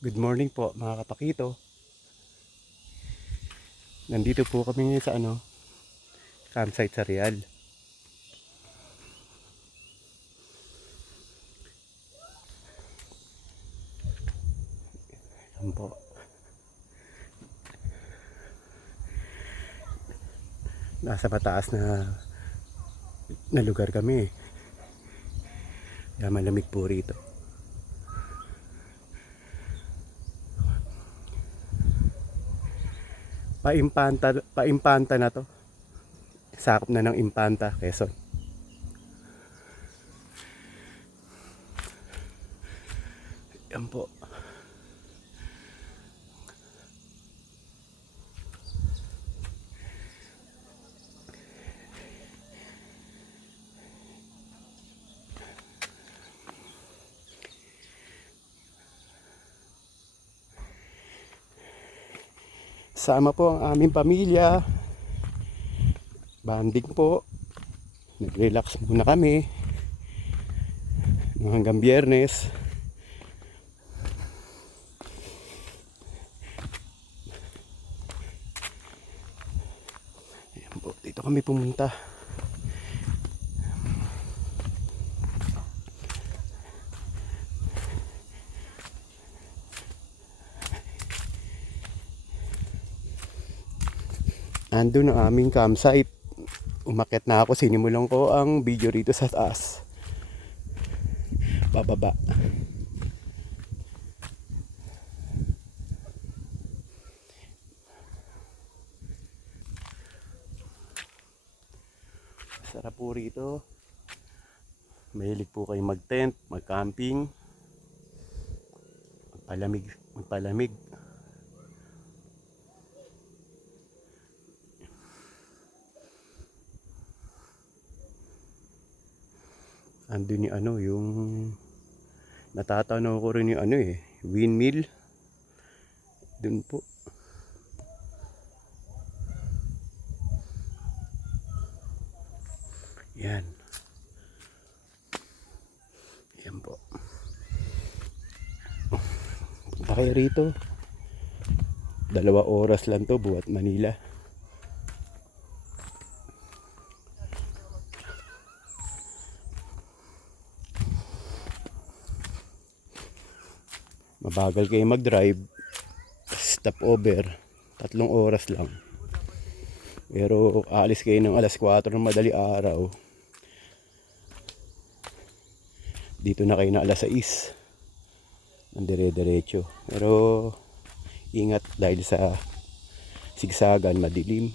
Good morning po mga kapakito. Nandito po kami sa campsite sa Real. Yan po. Nasa mataas na lugar kami. Kaya malamig po rito. Paimpanta na to. Sakop na ng Impanta, Quezon. Yan po. Sama po ang aming pamilya. Banding po. Nag-relax muna kami hanggang Biyernes. Ayan po, dito kami pumunta. Andun ang aming campsite. Umakyat na ako, sinimulan ko ang video rito sa taas. Bababa. Sarap po rito. Mahilig po kayo mag-tent, mag-camping, magpalamig. Andun yung natatanaw ko rin yung windmill. Dun po. Yan. Yan po. Punta kayo rito. 2 oras lang to buhat Manila. Mabagal kayo mag-drive, stop over, 3 oras lang. Pero aalis kayo ng alas 4 ng madali araw. Dito na kayo na alas 6. Ang dire-diretso. Pero ingat dahil sa sigsagan, madilim.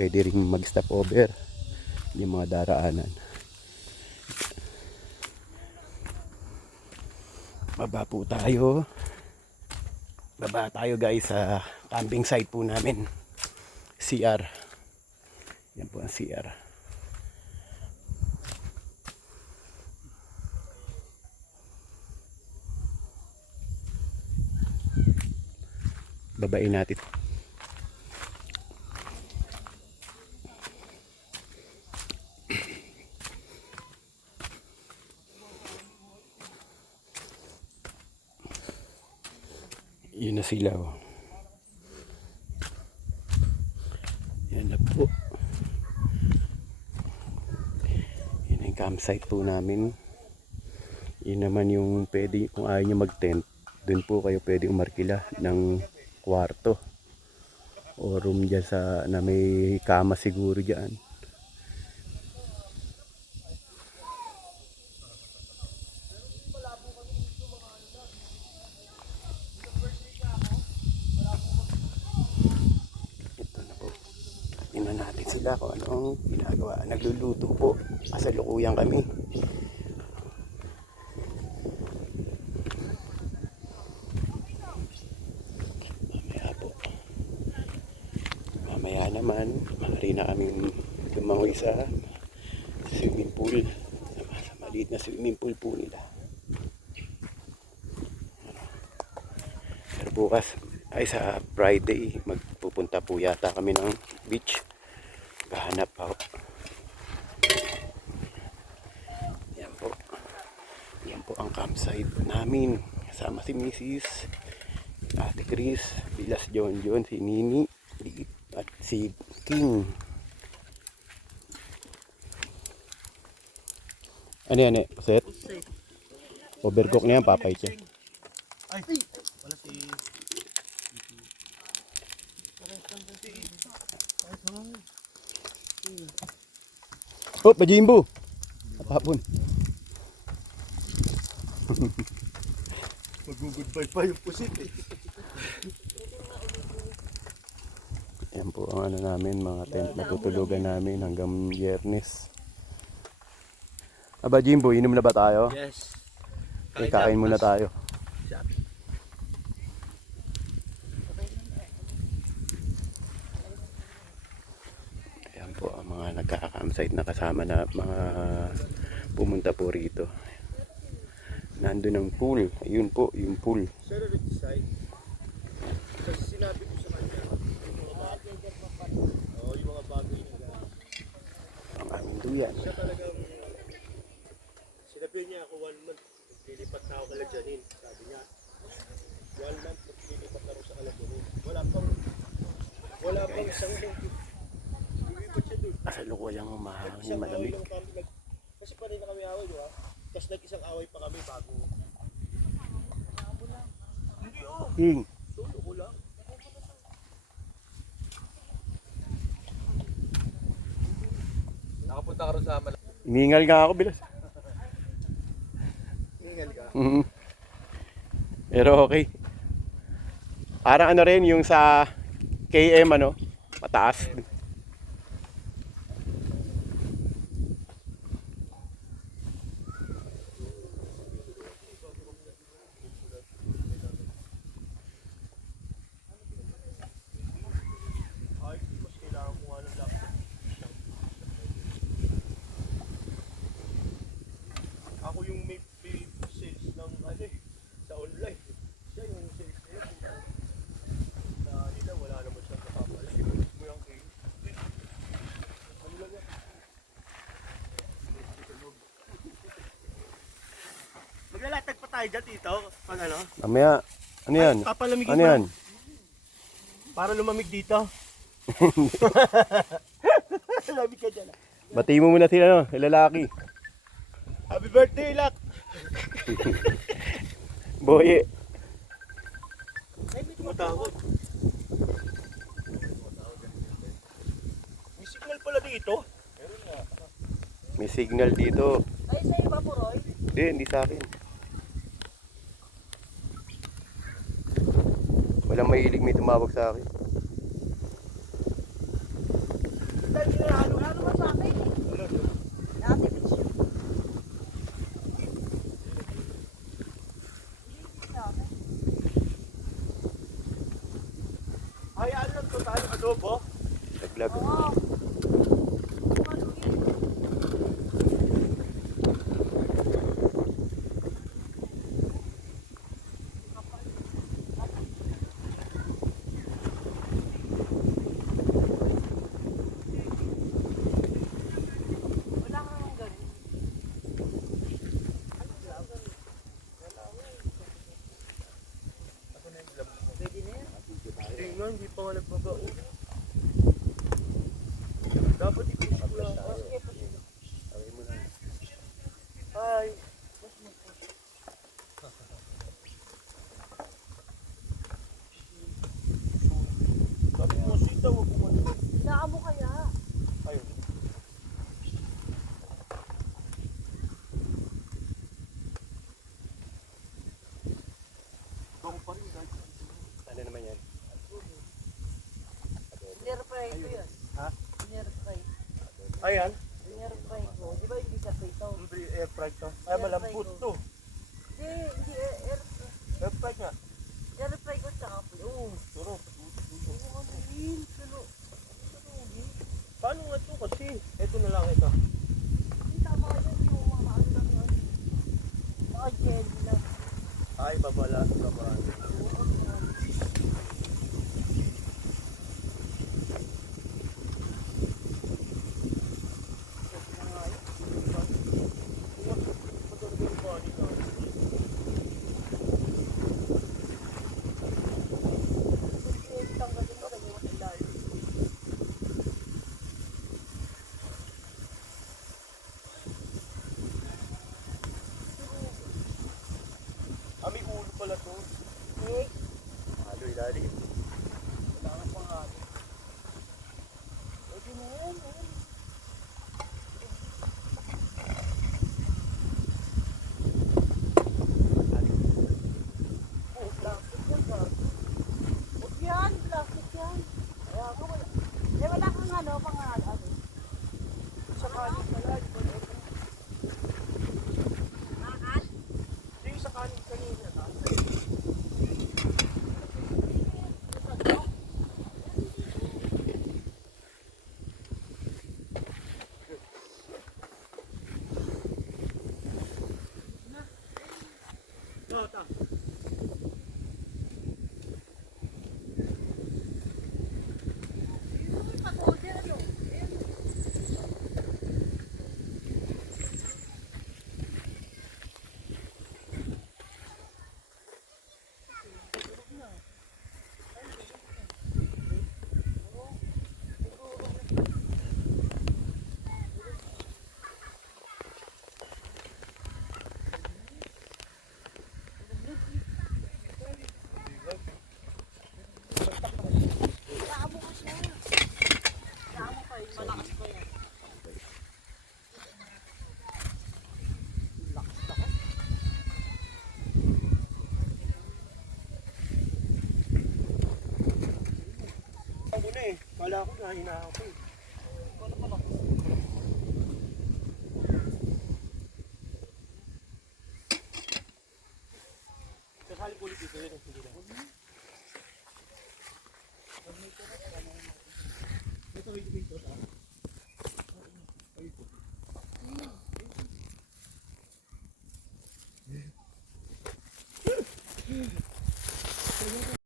Pwede rin mag-stop over yung mga daraanan. Baba po tayo. Baba tayo guys sa camping site po namin. CR. Yan po ang CR. Babain natin. Yun na sila Yan na po. Yan ang campsite po namin. Yun naman yung pwede, kung ayaw nyo mag-tent, dun po kayo pwede umarkila ng kwarto o room dyan na may kama siguro dyan. Natin sila kung anong ginagawa. Nagluluto po. Kasalukuyan kami. Mamaya po. Mamaya naman, maaari na kami lumangoy sa swimming pool. Sa maliit na swimming pool po nila. Pero bukas ay sa Friday, magpupunta po yata kami ng beach. Gahanap ako. Yan po. Yan po ang campsite namin. Kasama si Mrs. Chris, Pilas John John, si Nini, at si King. Ano yan eh? Puset? Overcook na yan, papay siya. Ay, wala si... Oh, Bajimbo! Hapon. Mag-goodbye pa yung pusit eh. Yan po ang ano namin, mga tent na tutulugan namin hanggang Biyernes. Aba Jimbo, inom na ba tayo? Yes. Kakain muna tayo. Ayan po ang mga nagkaka-campsite na kasama na mga pumunta po rito. Nandun ang pool. Ayun po, yung pool. Sir, side. Kasi sinabi ko sa kanya, yung mga bagay nila. Ang aming duyan. Siya talagang, sinabi niya ako 1 month, lilipat na ako kala Janine. Sabi niya, 1 month, lilipat na ako sa kala Janine. Wala pang isang lumipat siya doon. Sa lukuyang mahangin, malamig. Kasi pa rin na kami away, di ba? Tapos nag-isang away pa kami bago. Hindi King. Solo ko lang. Nakapunta ka rin sa Amal. Iningal nga ako, bilas. Hingal ka? Pero okay. Parang ano rin yung sa KM ano, mataas. Ay, mas kailangan ko nga ng laptop. Ako yung may sales ng ano eh, sa online. Siya yung sales niya. Sa nila, wala naman siyang nakapala. Simulit mo yung kayo. Ano lang yan? Maglalatag pa tayo dyan, Tito. Pag ano? Mamaya, ano yan? Ay, papalamigin Ano mo. yan? Para lumamig dito. Lamig ka dyan. Bati mo muna sila, no? Lalaki. Happy birthday, Lak! Boy. Tumatawag. May signal pala dito. Meron nga. May signal dito. Ay, sa iba po, Roy? Hindi sa akin. Walang mahilig may tumawag sa akin. Wala naman sa akin eh. Na-activate siya. Ay, alam to tayo adobo. Naglag. Oo. Wala ka naman ganun. Pwede na yan. Tingnan, hindi pa nga nagbabao. Dapat ipusok lang. Ay. Sabi mo sita, wag mo ano. Hinaan mo kaya. Ayun. Bango pa rin guys. Ano naman yan? Nirfry ko yun. Ha? Nirfry. Ayan. Nirfry ko. Di ba hindi sa prito? Hindi air fry to. Ay malambot to. Hindi air Air fry nga. Nirfry ko tsaka po. Oo. Turo. Ano yun? Ano? Ano yun? Paano nga to kasi? Ito na lang ito. Hindi tama yun. Yung mga ano lang yun. Mga jelly lang. Ay babala. Babala. Ano pa nga, ano? Sa kanin pala, di ba? Hindi yung sa kanin kanina. Ta. Malakas pa yan. Ako na eh. Kala ko nahina ako eh. Kasali ko ulit ito yun. Hindi na.